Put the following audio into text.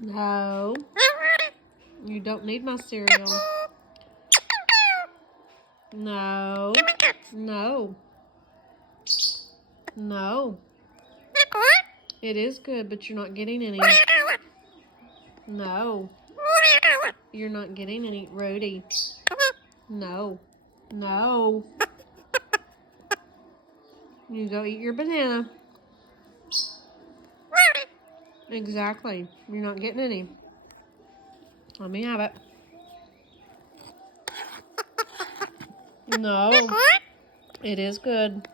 No. You don't need my cereal. No. No. No. It is good, but you're not getting any. No. You're not getting any, Rudy. No. No. You go eat your banana. Exactly. You're not getting any. Let me have it. No. It is good.